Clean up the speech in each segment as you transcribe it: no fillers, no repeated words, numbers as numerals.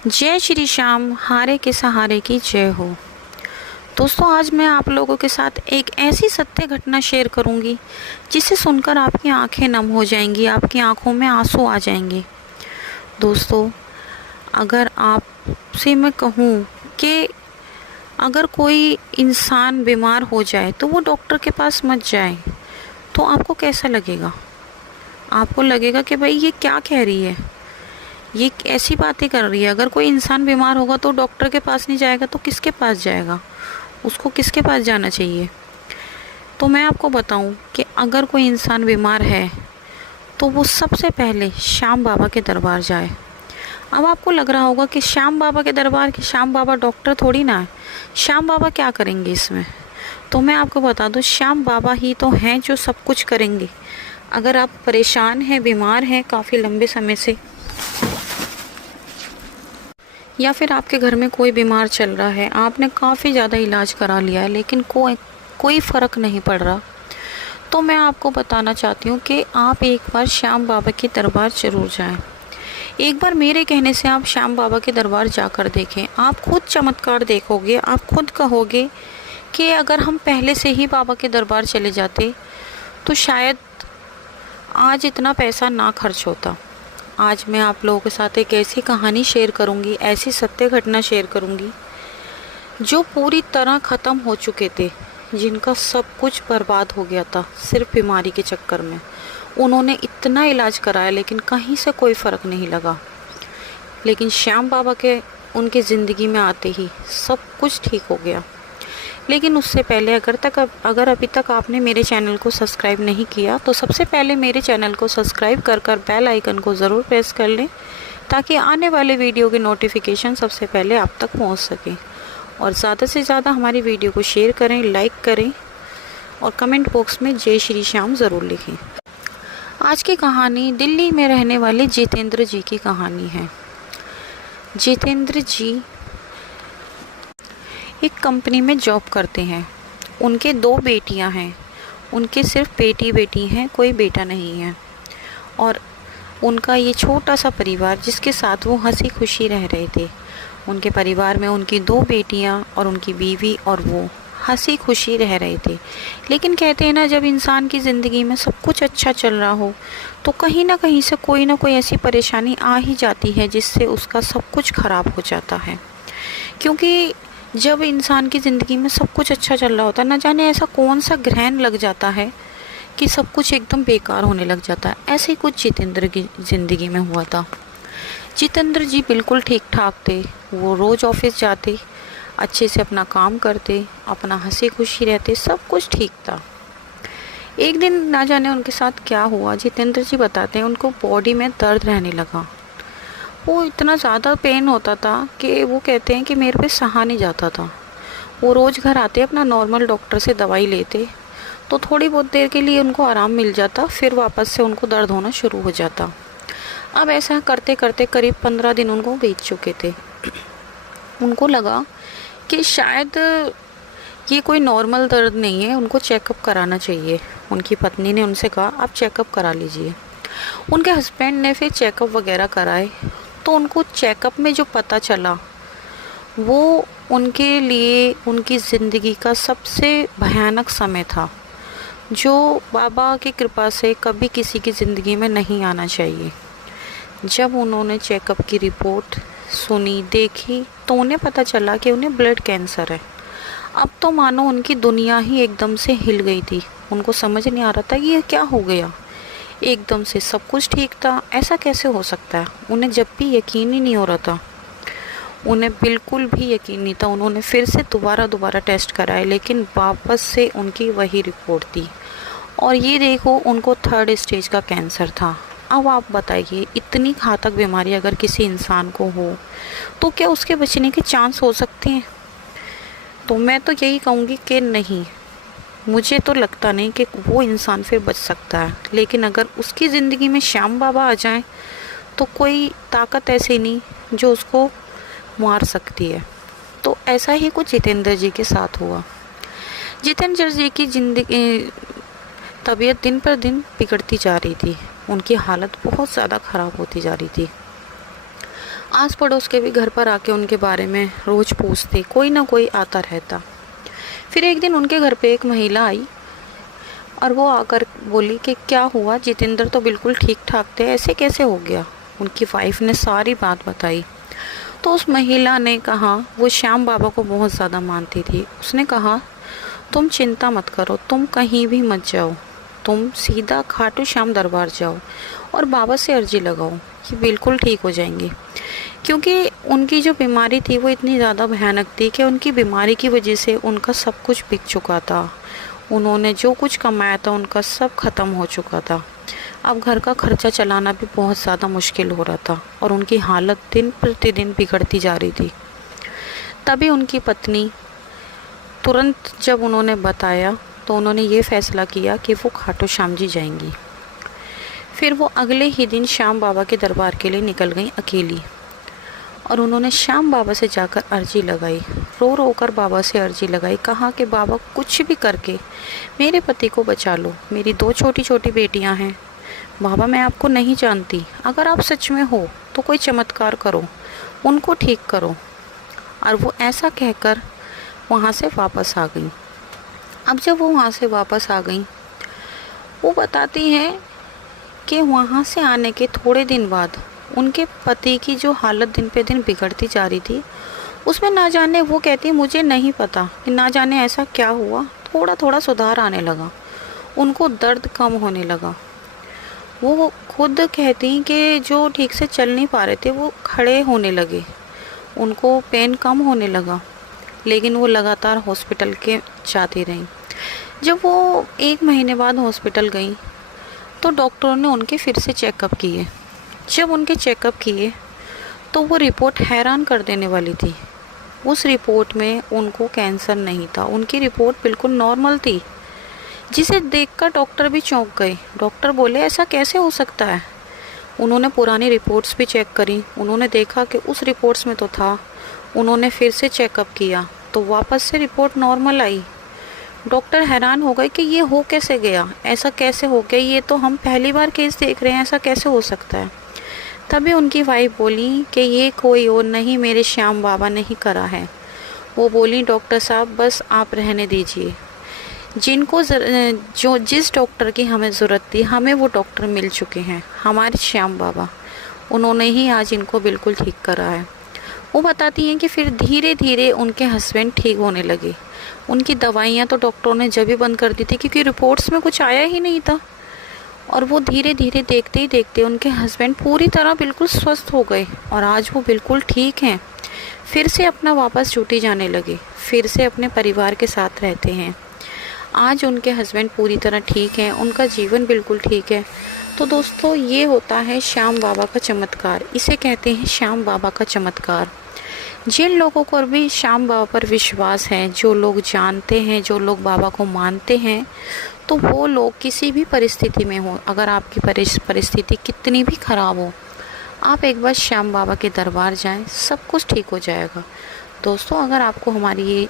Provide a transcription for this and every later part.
जय श्री श्याम, हारे के सहारे की जय हो। दोस्तों, आज मैं आप लोगों के साथ एक ऐसी सत्य घटना शेयर करूंगी जिसे सुनकर आपकी आंखें नम हो जाएंगी, आपकी आंखों में आंसू आ जाएंगे। दोस्तों, अगर आपसे मैं कहूं कि अगर कोई इंसान बीमार हो जाए तो वो डॉक्टर के पास मत जाए, तो आपको कैसा लगेगा? आपको लगेगा कि भाई ये क्या कह रही है, ये ऐसी बातें कर रही है। अगर कोई इंसान बीमार होगा तो डॉक्टर के पास नहीं जाएगा तो किसके पास जाएगा? उसको किसके पास जाना चाहिए? तो मैं आपको बताऊं कि अगर कोई इंसान बीमार है तो वो सबसे पहले श्याम बाबा के दरबार जाए। अब आपको लग रहा होगा कि श्याम बाबा के दरबार, कि श्याम बाबा डॉक्टर थोड़ी ना है, श्याम बाबा क्या करेंगे इसमें? तो मैं आपको बता दूं, श्याम बाबा ही तो हैं जो सब कुछ करेंगे। अगर आप परेशान हैं, बीमार हैं काफ़ी लंबे समय से, या फिर आपके घर में कोई बीमार चल रहा है, आपने काफ़ी ज़्यादा इलाज करा लिया है लेकिन कोई फ़र्क नहीं पड़ रहा, तो मैं आपको बताना चाहती हूँ कि आप एक बार श्याम बाबा के दरबार ज़रूर जाएं। एक बार मेरे कहने से आप श्याम बाबा के दरबार जाकर देखें, आप खुद चमत्कार देखोगे। आप खुद कहोगे कि अगर हम पहले से ही बाबा के दरबार चले जाते तो शायद आज इतना पैसा ना खर्च होता। आज मैं आप लोगों के साथ एक ऐसी कहानी शेयर करूंगी, ऐसी सत्य घटना शेयर करूंगी जो पूरी तरह ख़त्म हो चुके थे, जिनका सब कुछ बर्बाद हो गया था सिर्फ बीमारी के चक्कर में। उन्होंने इतना इलाज कराया लेकिन कहीं से कोई फ़र्क नहीं लगा। लेकिन श्याम बाबा के उनकी ज़िंदगी में आते ही सब कुछ ठीक हो गया। लेकिन उससे पहले अगर अभी तक आपने मेरे चैनल को सब्सक्राइब नहीं किया तो सबसे पहले मेरे चैनल को सब्सक्राइब कर बेल आइकन को ज़रूर प्रेस कर लें, ताकि आने वाले वीडियो की नोटिफिकेशन सबसे पहले आप तक पहुंच सके। और ज़्यादा से ज़्यादा हमारी वीडियो को शेयर करें, लाइक करें और कमेंट बॉक्स में जय श्री श्याम ज़रूर लिखें। आज की कहानी दिल्ली में रहने वाले जितेंद्र जी की कहानी है। जितेंद्र जी एक कंपनी में जॉब करते हैं। उनके 2 बेटियां हैं। उनके सिर्फ बेटी हैं, कोई बेटा नहीं है। और उनका ये छोटा सा परिवार जिसके साथ वो हंसी खुशी रह रहे थे। उनके परिवार में उनकी 2 बेटियां और उनकी बीवी और वो हंसी खुशी रह रहे थे। लेकिन कहते हैं ना, जब इंसान की ज़िंदगी में सब कुछ अच्छा चल रहा हो तो कहीं ना कहीं से कोई ना कोई ऐसी परेशानी आ ही जाती है जिससे उसका सब कुछ ख़राब हो जाता है। क्योंकि जब इंसान की ज़िंदगी में सब कुछ अच्छा चल रहा होता है, ना जाने ऐसा कौन सा ग्रहण लग जाता है कि सब कुछ एकदम बेकार होने लग जाता है। ऐसे ही कुछ जितेंद्र की ज़िंदगी में हुआ था। जितेंद्र जी बिल्कुल ठीक ठाक थे। वो रोज़ ऑफिस जाते, अच्छे से अपना काम करते, अपना हंसी खुशी रहते, सब कुछ ठीक था। एक दिन ना जाने उनके साथ क्या हुआ, जितेंद्र जी बताते हैं उनको बॉडी में दर्द रहने लगा। वो इतना ज़्यादा पेन होता था कि वो कहते हैं कि मेरे पे सहा नहीं जाता था। वो रोज़ घर आते, अपना नॉर्मल डॉक्टर से दवाई लेते तो थोड़ी बहुत देर के लिए उनको आराम मिल जाता, फिर वापस से उनको दर्द होना शुरू हो जाता। अब ऐसा करते करते करीब 15 दिन उनको बीत चुके थे। उनको लगा कि शायद ये कोई नॉर्मल दर्द नहीं है, उनको चेकअप कराना चाहिए। उनकी पत्नी ने उनसे कहा आप चेकअप करा लीजिए। उनके हस्बैंड ने फिर चेकअप वगैरह कराए तो उनको चेकअप में जो पता चला वो उनके लिए उनकी ज़िंदगी का सबसे भयानक समय था, जो बाबा की कृपा से कभी किसी की ज़िंदगी में नहीं आना चाहिए। जब उन्होंने चेकअप की रिपोर्ट सुनी, देखी, तो उन्हें पता चला कि उन्हें ब्लड कैंसर है। अब तो मानो उनकी दुनिया ही एकदम से हिल गई थी। उनको समझ नहीं आ रहा था कि ये क्या हो गया। एकदम से सब कुछ ठीक था, ऐसा कैसे हो सकता है? उन्हें जब भी यकीन ही नहीं हो रहा था, उन्हें बिल्कुल भी यकीन नहीं था। उन्होंने फिर से दोबारा टेस्ट कराए लेकिन वापस से उनकी वही रिपोर्ट थी। और ये देखो, उनको 3rd स्टेज का कैंसर था। अब आप बताइए, इतनी घातक बीमारी अगर किसी इंसान को हो तो क्या उसके बचने के चांस हो सकते हैं? तो मैं तो यही कहूँगी कि नहीं, मुझे तो लगता नहीं कि वो इंसान फिर बच सकता है। लेकिन अगर उसकी ज़िंदगी में श्याम बाबा आ जाएं तो कोई ताकत ऐसी नहीं जो उसको मार सकती है। तो ऐसा ही कुछ जितेंद्र जी के साथ हुआ। जितेंद्र जी की ज़िंदगी तबीयत दिन पर दिन बिगड़ती जा रही थी। उनकी हालत बहुत ज़्यादा ख़राब होती जा रही थी। आस पड़ोस के भी घर पर आके उनके बारे में रोज़ पूछते, कोई ना कोई आता रहता। फिर एक दिन उनके घर पे एक महिला आई और वो आकर बोली कि क्या हुआ, जितेंद्र तो बिल्कुल ठीक ठाक थे, ऐसे कैसे हो गया। उनकी वाइफ ने सारी बात बताई। तो उस महिला ने कहा, वो श्याम बाबा को बहुत ज़्यादा मानती थी, उसने कहा तुम चिंता मत करो, तुम कहीं भी मत जाओ, तुम सीधा खाटू श्याम दरबार जाओ और बाबा से अर्जी लगाओ कि बिल्कुल ठीक हो जाएंगे। क्योंकि उनकी जो बीमारी थी वो इतनी ज़्यादा भयानक थी कि उनकी बीमारी की वजह से उनका सब कुछ बिक चुका था। उन्होंने जो कुछ कमाया था उनका सब खत्म हो चुका था। अब घर का खर्चा चलाना भी बहुत ज़्यादा मुश्किल हो रहा था और उनकी हालत दिन प्रतिदिन बिगड़ती जा रही थी। तभी उनकी पत्नी तुरंत जब उन्होंने बताया तो उन्होंने ये फैसला किया कि वो खाटू श्याम जी जाएंगी। फिर वो अगले ही दिन श्याम बाबा के दरबार के लिए निकल गई अकेली और उन्होंने श्याम बाबा से जाकर अर्जी लगाई, रो रो कर बाबा से अर्जी लगाई। कहा कि बाबा कुछ भी करके मेरे पति को बचा लो, मेरी 2 छोटी छोटी बेटियां हैं। बाबा मैं आपको नहीं जानती, अगर आप सच में हो तो कोई चमत्कार करो, उनको ठीक करो। और वो ऐसा कहकर वहाँ से वापस आ गई। अब जब वो वहाँ से वापस आ गई, वो बताती हैं कि वहाँ से आने के थोड़े दिन बाद उनके पति की जो हालत दिन पे दिन बिगड़ती जा रही थी, उसमें ना जाने, वो कहती है मुझे नहीं पता कि ना जाने ऐसा क्या हुआ, थोड़ा थोड़ा सुधार आने लगा, उनको दर्द कम होने लगा। वो खुद कहती कि जो ठीक से चल नहीं पा रहे थे वो खड़े होने लगे, उनको पेन कम होने लगा। लेकिन वो लगातार हॉस्पिटल के जाती रहीं। जब वो 1 महीने बाद हॉस्पिटल गई तो डॉक्टरों ने उनके फिर से चेकअप किए। जब उनके चेकअप किए तो वो रिपोर्ट हैरान कर देने वाली थी। उस रिपोर्ट में उनको कैंसर नहीं था, उनकी रिपोर्ट बिल्कुल नॉर्मल थी, जिसे देखकर डॉक्टर भी चौंक गए। डॉक्टर बोले ऐसा कैसे हो सकता है। उन्होंने पुरानी रिपोर्ट्स भी चेक करी, उन्होंने देखा कि उस रिपोर्ट्स में तो था। उन्होंने फिर से चेकअप किया तो वापस से रिपोर्ट नॉर्मल आई। डॉक्टर हैरान हो गए कि ये हो कैसे गया, ऐसा कैसे हो गया, ये तो हम पहली बार केस देख रहे हैं, ऐसा कैसे हो सकता है। तभी उनकी वाइफ बोली कि ये कोई और नहीं, मेरे श्याम बाबा ने ही करा है। वो बोली डॉक्टर साहब बस आप रहने दीजिए, जिस डॉक्टर की हमें ज़रूरत थी हमें वो डॉक्टर मिल चुके हैं, हमारे श्याम बाबा, उन्होंने ही आज इनको बिल्कुल ठीक करा है। वो बताती हैं कि फिर धीरे धीरे उनके हस्बैंड ठीक होने लगे। उनकी दवाइयाँ तो डॉक्टरों ने जब ही बंद कर दी थी क्योंकि रिपोर्ट्स में कुछ आया ही नहीं था। और वो धीरे धीरे देखते ही देखते उनके हस्बैंड पूरी तरह बिल्कुल स्वस्थ हो गए और आज वो बिल्कुल ठीक हैं। फिर से अपना वापस ड्यूटी जाने लगे, फिर से अपने परिवार के साथ रहते हैं। आज उनके हस्बैंड पूरी तरह ठीक हैं, उनका जीवन बिल्कुल ठीक है। तो दोस्तों ये होता है श्याम बाबा का चमत्कार, इसे कहते हैं श्याम बाबा का चमत्कार। जिन लोगों को भी श्याम बाबा पर विश्वास है, जो लोग जानते हैं, जो लोग बाबा को मानते हैं, तो वो लोग किसी भी परिस्थिति में हो, अगर आपकी परिस्थिति कितनी भी ख़राब हो, आप एक बार श्याम बाबा के दरबार जाएं, सब कुछ ठीक हो जाएगा। दोस्तों अगर आपको हमारी ये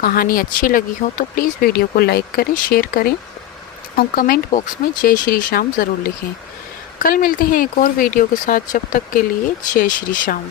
कहानी अच्छी लगी हो तो प्लीज़ वीडियो को लाइक करें, शेयर करें और कमेंट बॉक्स में जय श्री श्याम ज़रूर लिखें। कल मिलते हैं एक और वीडियो के साथ, जब तक के लिए जय श्री श्याम।